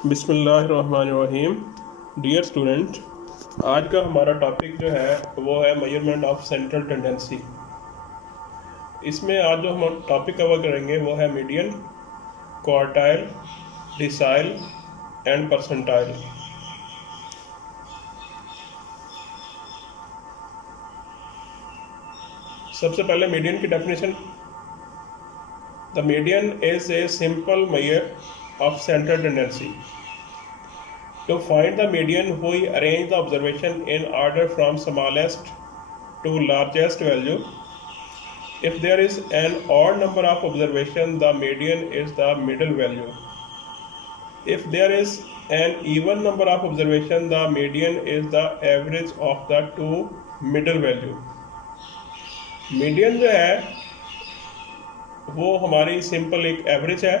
बिस्मिल्लाहिर्रहमानिर्रहीम। Dear student, आज का हमारा टॉपिक जो है वो है मेजरमेंट ऑफ सेंट्रल टेंडेंसी। इसमें आज जो हम टॉपिक कवर करेंगे वो है median, quartile, decile and percentile. सबसे पहले मीडियन की definition. The median is a simple measure of central tendency. To find the median, we arrange the observation in order from smallest to largest value. If there is an odd number of observations, the median is the middle value. If there is an even number of observations, the median is the average of the two middle value. Median जो है वो हमारी simple एक average है।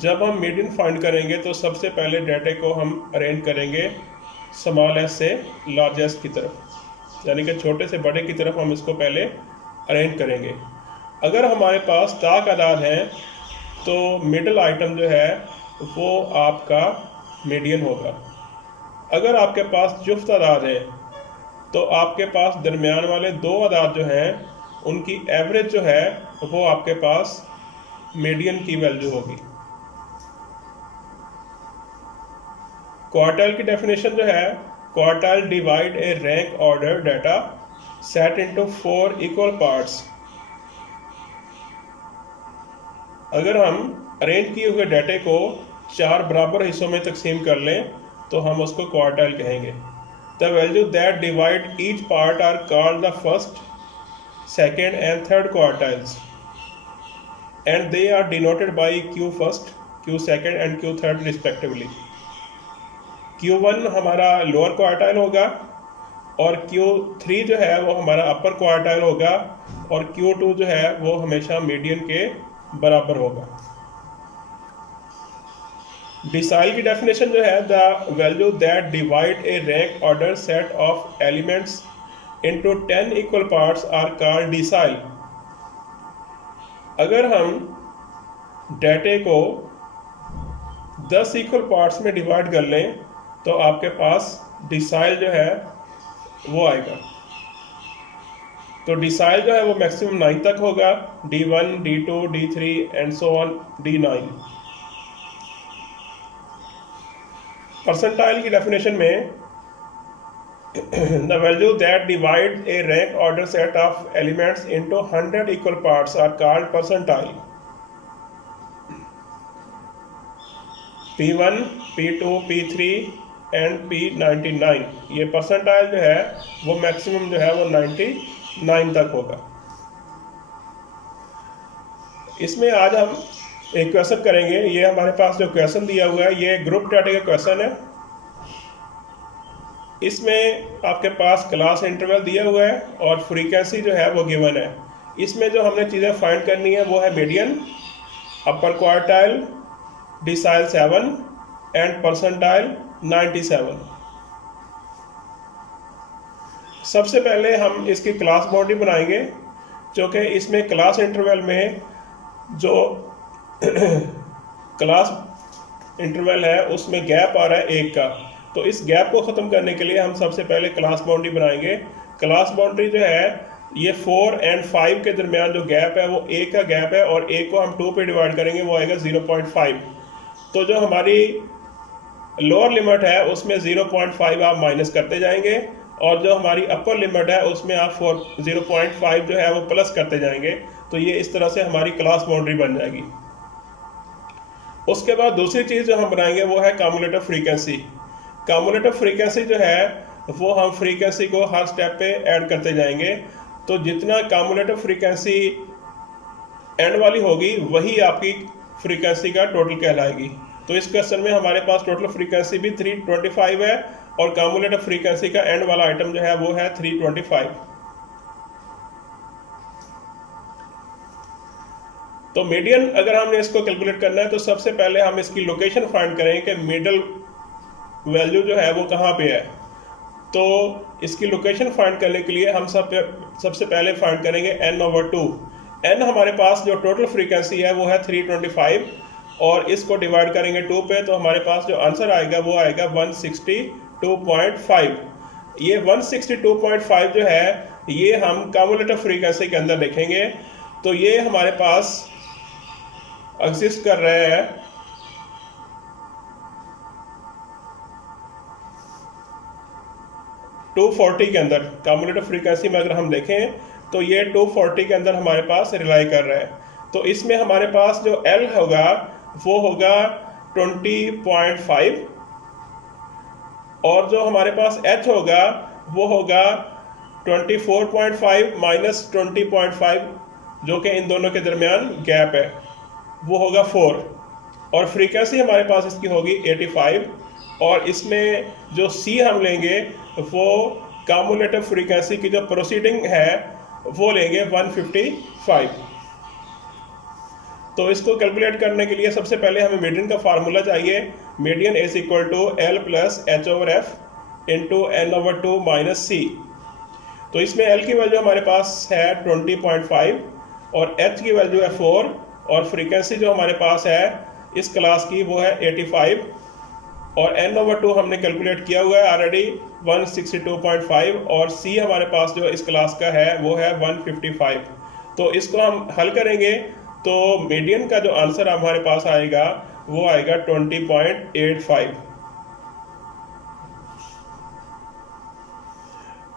जब हम median find करेंगे तो सबसे पहले डाटा को हम अरेंज करेंगे स्मॉल एस से लार्जेस्ट की तरफ, यानी कि छोटे से बड़े की तरफ हम इसको पहले अरेंज करेंगे। अगर हमारे पास ताक आदाद हैं तो मिडल आइटम जो है वो आपका मीडियन होगा। अगर आपके पास जुफ्त आदाद है तो आपके पास दरमियान वाले दो आदाद जो हैं उनकी एवरेज जो है वो आपके पास मीडियन की वैल्यू होगी। क्वार्टाइल की डेफिनेशन जो है, quartile divide a rank order data set into 4 equal parts. अगर हम अरेंज किए हुए डाटे को 4 बराबर हिस्सों में तकसीम कर लें तो हम उसको क्वार्टाइल कहेंगे। The value that divide each part are called the first, second and third quartiles and they are denoted by Q first, Q second and Q third respectively. Q1 हमारा लोअर क्वार्टाइल होगा और Q3 जो है वो हमारा अपर quartile होगा और Q2 जो है वो हमेशा मीडियन के बराबर होगा। डिसाइल की डेफिनेशन जो है, the value that divide a rank order set of elements into 10 equal parts are called decile. अगर हम डाटे को 10 इक्वल पार्ट्स में डिवाइड कर लें तो आपके पास डिसाइल जो है वो आएगा। तो डिसाइल जो है वो मैक्सिमम 9 तक होगा, D1, D2, D3 and so on D9। Percentile की डेफिनेशन में the value that divide a rank order set of elements into 100 equal parts are called percentile. P1, P2, P3 and P99, ये percentile जो है वो maximum जो है वो 99 तक होगा। इसमें आज हम एक क्वेश्चन करेंगे। ये हमारे पास जो क्वेश्चन दिया हुआ है ये ग्रुप डाटा का क्वेश्चन है। इसमें आपके पास क्लास इंटरवल दिया हुआ है और फ्रीक्वेंसी जो है वो गिवन है। इसमें जो हमने चीज़ें फाइंड करनी है वो है median, upper quartile, decile 7 and percentile 97। सबसे पहले हम इसकी क्लास बाउंड्री बनाएंगे, क्योंकि इसमें क्लास इंटरवल में जो क्लास इंटरवल है उसमें गैप आ रहा है 1 का। तो इस गैप को ख़त्म करने के लिए हम सबसे पहले क्लास बाउंड्री बनाएंगे। क्लास बाउंड्री जो है ये 4 एंड 5 के दरमियान जो गैप है वो 1 का गैप है और 1 को हम 2 पे डिवाइड करेंगे वो आएगा 0.5। तो जो हमारी लोअर लिमिट है उसमें 0.5 आप माइनस करते जाएंगे और जो हमारी अपर लिमिट है उसमें आप 0.5 जो है वो प्लस करते जाएंगे। तो ये इस तरह से हमारी क्लास बाउंड्री बन जाएगी। उसके बाद दूसरी चीज़ जो हम बनाएंगे वो है कम्युलेटिव फ्रीक्वेंसी। कम्युलेटिव फ्रीक्वेंसी जो है वो हम फ्रीक्वेंसी को हर स्टेप पे ऐड करते जाएंगे। तो जितना कम्युलेटिव फ्रीक्वेंसी एंड वाली होगी वही आपकी फ्रीक्वेंसी का टोटल कहलाएगी। तो इस क्वेश्चन में हमारे पास टोटल फ्रीक्वेंसी भी 325 है और कम्युलेटिव फ्रीक्वेंसी का एंड वाला आइटम जो है वो है 325। तो मीडियन अगर हमने इसको कैलकुलेट करना है तो सबसे पहले हम इसकी लोकेशन फाइंड करें कि मिडल वैल्यू जो है वो कहाँ पे है। तो इसकी लोकेशन फाइंड करने के लिए हम सबसे पहले फाइंड करेंगे n/2। n हमारे पास जो टोटल फ्रीक्वेंसी है वो है 325 और इसको डिवाइड करेंगे 2 पे, तो हमारे पास जो आंसर आएगा वो आएगा 162.5। ये 162.5 जो है ये हम कम्युलेटिव फ्रीक्वेंसी के अंदर देखेंगे। तो ये हमारे पास एग्जिस्ट कर रहे हैं 240 के अंदर। कम्युलेटिव फ्रीक्वेंसी में अगर हम देखें तो ये 240 के अंदर हमारे पास रिलाई कर रहा है। तो इसमें हमारे पास जो L होगा वो होगा 20.5 और जो हमारे पास H होगा वो होगा 24.5 माइनस 20.5, जो कि इन दोनों के दरमियान गैप है, वो होगा 4। और फ्रीक्वेंसी हमारे पास इसकी होगी 85 और इसमें जो C हम लेंगे वो कम्युलेटिव फ्रीक्वेंसी की जो प्रोसीडिंग है वो लेंगे 155। तो इसको कैलकुलेट करने के लिए सबसे पहले हमें मीडियन का फार्मूला चाहिए। Median is equal to L plus H over F into n over 2 minus c. तो इसमें L की वैल्यू हमारे पास है 20.5 और H की वैल्यू है 4 और फ्रीक्वेंसी जो हमारे पास है इस क्लास की वो है 85 और n ओवर 2 हमने कैलकुलेट किया हुआ है ऑलरेडी 162.5 और C हमारे पास जो इस क्लास का है वो है 155। तो इसको हम हल करेंगे तो मीडियन का जो आंसर हमारे पास आएगा वो आएगा 20.85।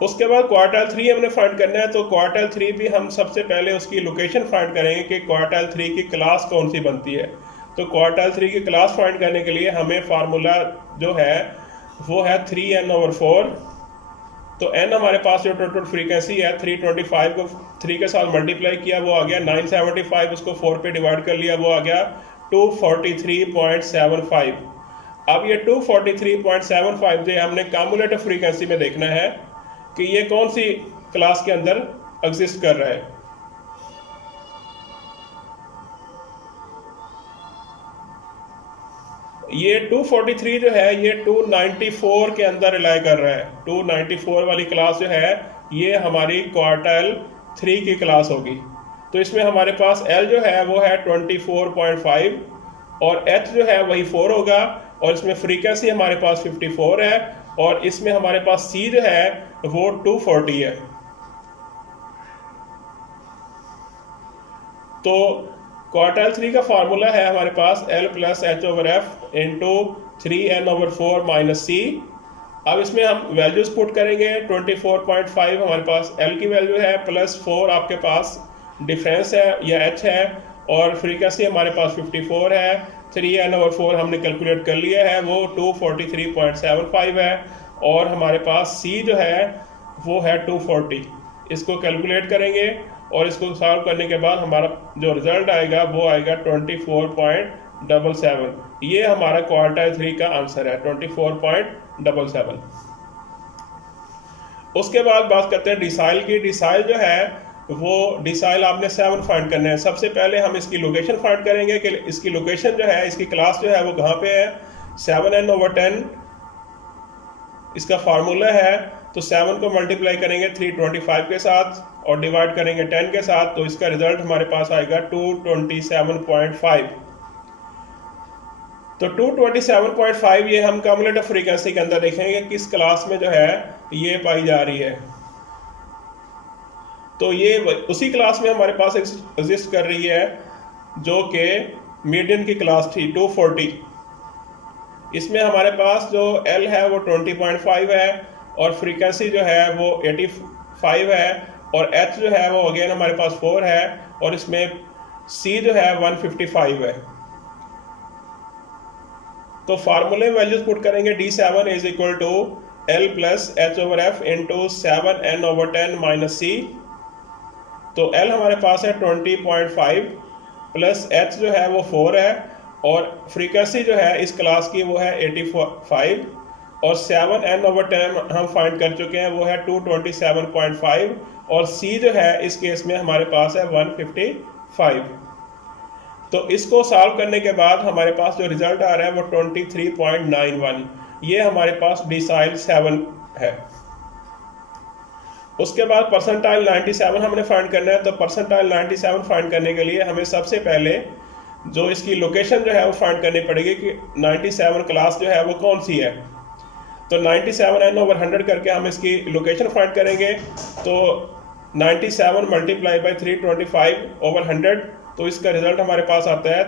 उसके बाद क्वार्टाइल 3 हमने फाइंड करना है। तो क्वार्टाइल 3 भी हम सबसे पहले उसकी लोकेशन फाइंड करेंगे कि क्वार्टाइल 3 की क्लास कौन सी बनती है। तो क्वार्टाइल 3 की क्लास फाइंड करने के लिए हमें फार्मूला जो है वो है 3n ओवर 4। तो n हमारे पास जो टोटल फ्रीक्वेंसी है 325 को 3 के साथ मल्टीप्लाई किया वो आ गया 975, उसको 4 पे डिवाइड कर लिया वो आ गया 243.75। अब ये 243.75 जो हमने कम्युलेटिव फ्रीक्वेंसी में देखना है कि ये कौन सी क्लास के अंदर एग्जिस्ट कर रहा है। ये 243 जो है ये 294 के अंदर रिलाई कर रहा है। 294 वाली क्लास जो है ये हमारी क्वार्टाइल 3 की क्लास होगी। तो इसमें हमारे पास L जो है वो है 24.5 और H जो है वही 4 होगा और इसमें फ्रीक्वेंसी हमारे पास 54 है और इसमें हमारे पास C जो है वो 240 है। तो क्वार्टाइल 3 का फार्मूला है हमारे पास L plus H over F into 3n over 4 minus c. अब इसमें हम वैल्यूज पुट करेंगे। 24.5 हमारे पास L की वैल्यू है प्लस 4 आपके पास डिफरेंस है या H है और फ्रीक्वेंसी हमारे पास 54 है। 3n ओवर 4 हमने कैलकुलेट कर लिया है वो 243.75 है और हमारे पास C जो है वो है 240। इसको कैलकुलेट करेंगे और इसको सॉल्व करने के बाद हमारा जो रिजल्ट आएगा वो आएगा 24.77। ये हमारा क्वार्टाइल 3 का आंसर है 24.77। उसके बाद बात करते हैं डिसाइल की। डिसाइल जो है वो डिसाइल आपने 7 फाइंड करने हैं। सबसे पहले हम इसकी लोकेशन फाइंड करेंगे कि इसकी लोकेशन जो है इसकी क्लास जो है वो कहाँ पे है। 7n ओवर 10 इसका फार्मूला है। तो 7 को मल्टीप्लाई करेंगे 325 के साथ और डिवाइड करेंगे 10 के साथ, तो इसका रिजल्ट हमारे पास आएगा 227.5। तो 227.5 ये हम कम्युलेटिव फ्रीक्वेंसी के अंदर देखेंगे किस क्लास में जो है ये पाई जा रही है। तो ये उसी क्लास में हमारे पास एग्जिस्ट कर रही है जो कि मीडियन की क्लास थी 240। इसमें हमारे पास जो L है वो 20.5 है और फ्रीक्वेंसी जो है वो 85 है और H जो है वो अगेन हमारे पास 4 है और इसमें C जो है 155 है। तो फार्मूले में वैल्यूज पुट करेंगे D7 is equal to L plus H over F into 7n over 10 minus C। तो L हमारे पास है 20.5 प्लस H जो है वो 4 है और फ्रीक्वेंसी जो है इस क्लास की वो है 85 और 7n ओवर 10 हम फाइंड कर चुके हैं वो है 227.5 और C जो है इस केस में हमारे पास है 155। तो इसको सॉल्व करने के बाद हमारे पास जो रिजल्ट आ रहा है वो 23.91। ये हमारे पास डिसाइल 7 है। उसके बाद परसेंटाइल 97 हमने फाइंड करना है। तो परसेंटाइल 97 फाइंड करने के लिए हमें सबसे पहले जो इसकी लोकेशन जो है वो फाइंड करनी पड़ेगी कि 97 क्लास जो है वो कौन सी है। तो 97n/100 करके हम इसकी लोकेशन फाइंड करेंगे। तो 97 मल्टीप्लाई बाई 325/100, तो इसका रिजल्ट हमारे पास आता है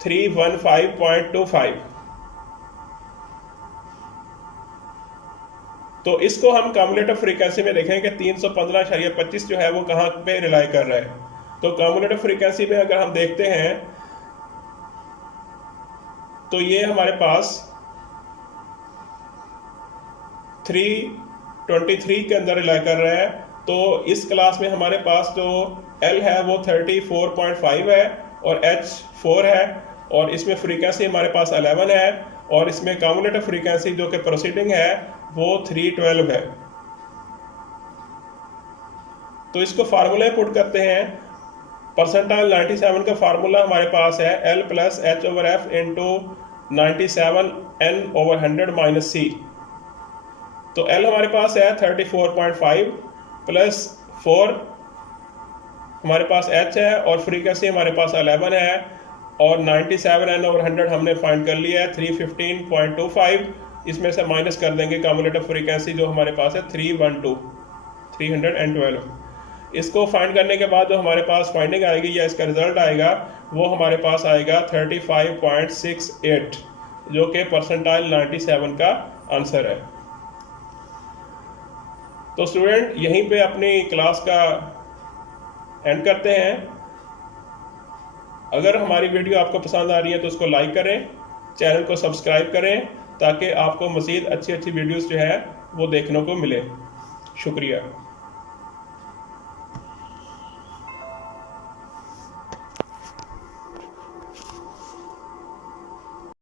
315.25। तो इसको हम कम्युलेटिव फ्रीक्वेंसी में देखें कि 315.25 जो है वो कहाँ पे रिलाई कर रहा है। तो कम्युलेटिव फ्रीक्वेंसी में अगर हम देखते हैं तो ये हमारे पास 323 के अंदर रिलाई कर रहा है। तो इस क्लास में हमारे पास जो L है वो 34.5 है और H 4 है, और इसमें फ्रीक्वेंसी हमारे पास 11 है, और इसमें कम्युलेटिव फ्रीक्वेंसी जो कि प्रोसीडिंग है वो 312 है। तो इसको फार्मूला पुट करते हैं। परसेंटाइल 97 का फार्मूला हमारे पास है L + H/F into 97n/100 - C। तो L हमारे पास है 34.5 प्लस 4 हमारे पास H है, और फ्रीक्वेंसी हमारे पास 11 है, और 97n/100 हमने फाइंड कर लिया है 315.25। इसमें से माइनस कर देंगे कम्युलेटिव फ्रीक्वेंसी जो हमारे पास है 312। इसको फाइंड करने के बाद जो हमारे पास फाइंडिंग आएगी या इसका रिजल्ट आएगा वो हमारे पास आएगा 35.68, जो कि परसेंटाइल 97 का आंसर है। तो स्टूडेंट यहीं पे अपनी क्लास का एंड करते हैं। अगर हमारी वीडियो आपको पसंद आ रही है तो उसको लाइक करें, चैनल को सब्सक्राइब करें, ताकि आपको मज़ीद अच्छी वीडियोस जो है वो देखने को मिले। शुक्रिया।